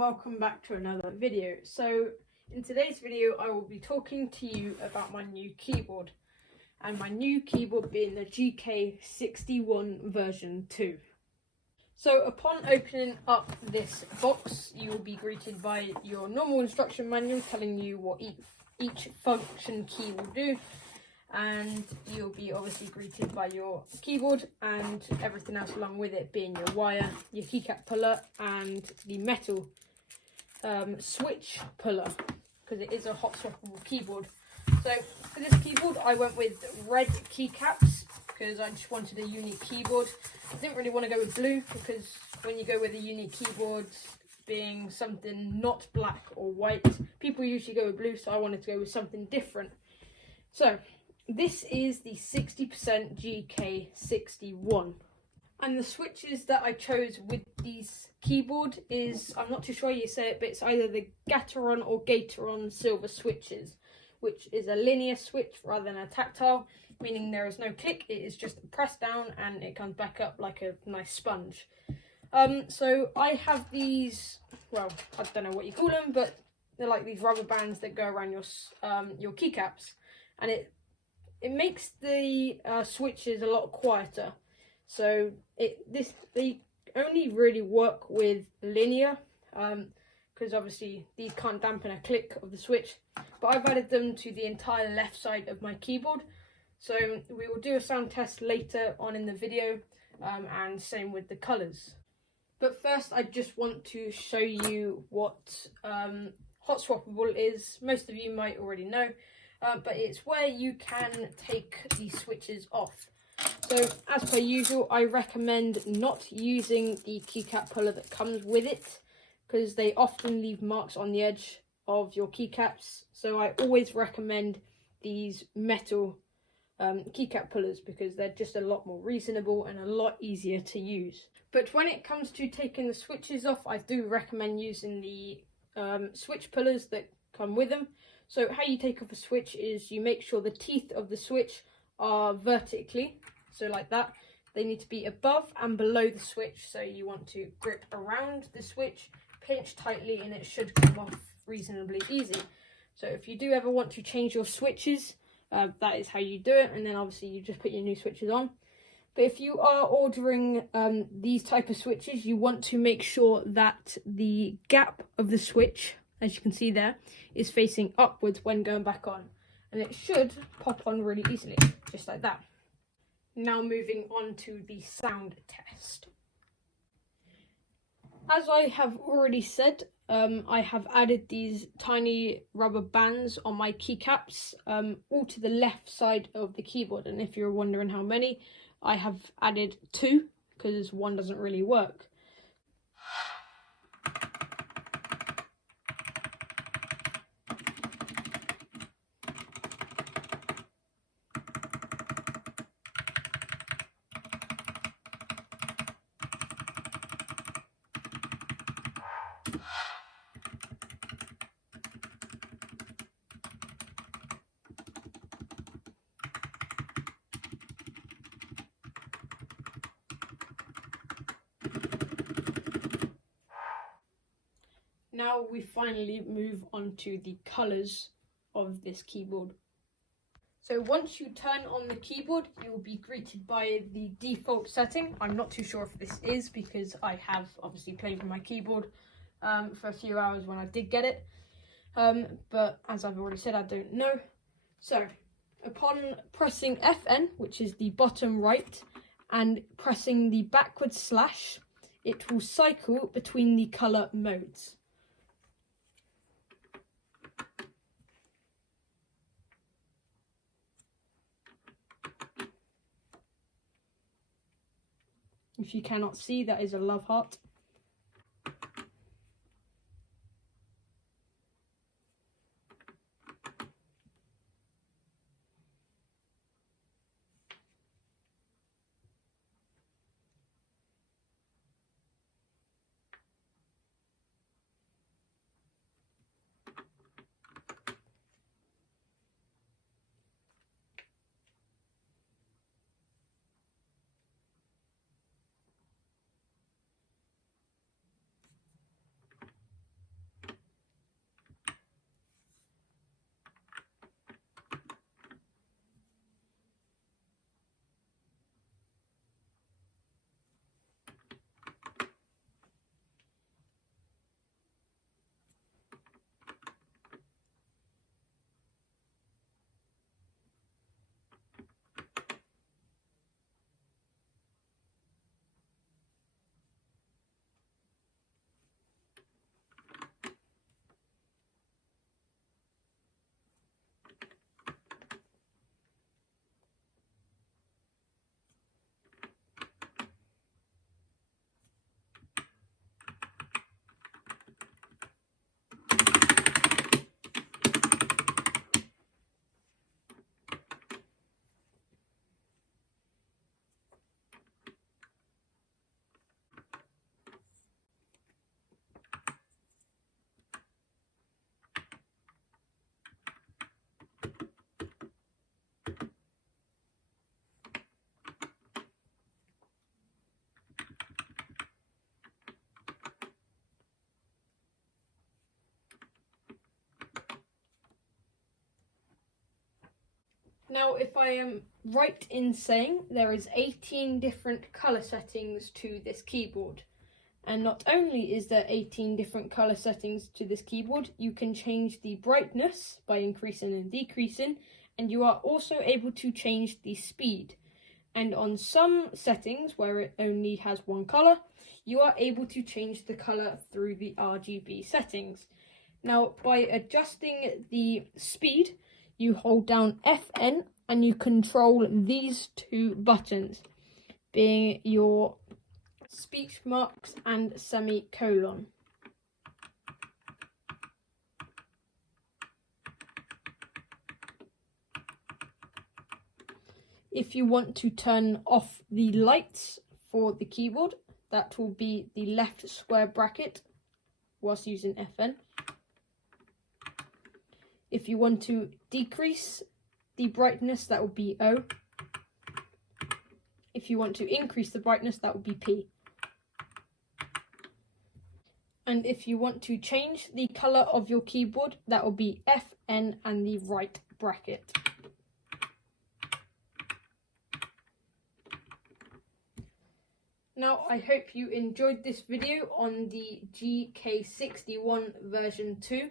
Welcome back to another video. So in today's video I will be talking to you about my new keyboard, and my new keyboard being the GK61 version 2. So upon opening up this box, you will be greeted by your normal instruction manual telling you what each function key will do, and you'll be obviously greeted by your keyboard and everything else along with it, being your wire, your keycap puller and the metal switch puller, because it is a hot swappable keyboard. So for this keyboard I went with red keycaps because I just wanted a unique keyboard. I didn't really want to go with blue because when you go with a unique keyboard being something not black or white, people usually go with blue, so I wanted to go with something different. So this is the 60% GK61. And the switches that I chose with this keyboard is, I'm not too sure how you say it, but it's either the Gateron or Gateron silver switches, which is a linear switch rather than a tactile, meaning there is no click, it is just a press down and it comes back up like a nice sponge. So I have these, well, I don't know what you call them, but they're like these rubber bands that go around your keycaps, and it makes the switches a lot quieter. So they only really work with linear, because obviously these can't dampen a click of the switch, but I've added them to the entire left side of my keyboard. So we will do a sound test later on in the video, and same with the colours. But first I just want to show you what hot swappable is. Most of you might already know, but it's where you can take these switches off. So as per usual, I recommend not using the keycap puller that comes with it, because they often leave marks on the edge of your keycaps. So I always recommend these metal keycap pullers because they're just a lot more reasonable and a lot easier to use. But when it comes to taking the switches off, I do recommend using the switch pullers that come with them. So how you take off a switch is you make sure the teeth of the switch are vertically, so like that. They need to be above and below the switch, so you want to grip around the switch, pinch tightly, and it should come off reasonably easy. So if you do ever want to change your switches, that is how you do it, and then obviously you just put your new switches on. But if you are ordering these type of switches, you want to make sure that the gap of the switch, as you can see there, is facing upwards when going back on, and it should pop on really easily, just like that. Now moving on to the sound test. As I have already said, I have added these tiny rubber bands on my keycaps, all to the left side of the keyboard, and if you're wondering how many, I have added 2 because one doesn't really work. Now we finally move on to the colours of this keyboard. So once you turn on the keyboard, you will be greeted by the default setting. I'm not too sure if this is because I have obviously played with my keyboard for a few hours when I did get it. But as I've already said, I don't know. So upon pressing FN, which is the bottom right, and pressing the backward slash, it will cycle between the colour modes. If you cannot see, that is a love heart. Now, if I am right in saying there is 18 different colour settings to this keyboard. And not only is there 18 different colour settings to this keyboard, you can change the brightness by increasing and decreasing, and you are also able to change the speed. And on some settings where it only has one colour, you are able to change the colour through the RGB settings. Now, by adjusting the speed, you hold down FN and you control these two buttons, being your speech marks and semicolon. If you want to turn off the lights for the keyboard, that will be the left square bracket whilst using FN. If you want to decrease the brightness, that will be O. If you want to increase the brightness, that will be P. And if you want to change the colour of your keyboard, that will be FN and the right bracket. Now, I hope you enjoyed this video on the GK61 version 2.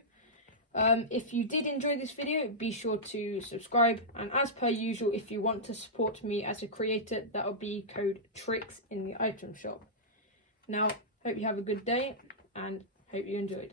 If you did enjoy this video, be sure to subscribe, and as per usual, if you want to support me as a creator, that will be code TRICKS in the item shop. Now, hope you have a good day and hope you enjoyed.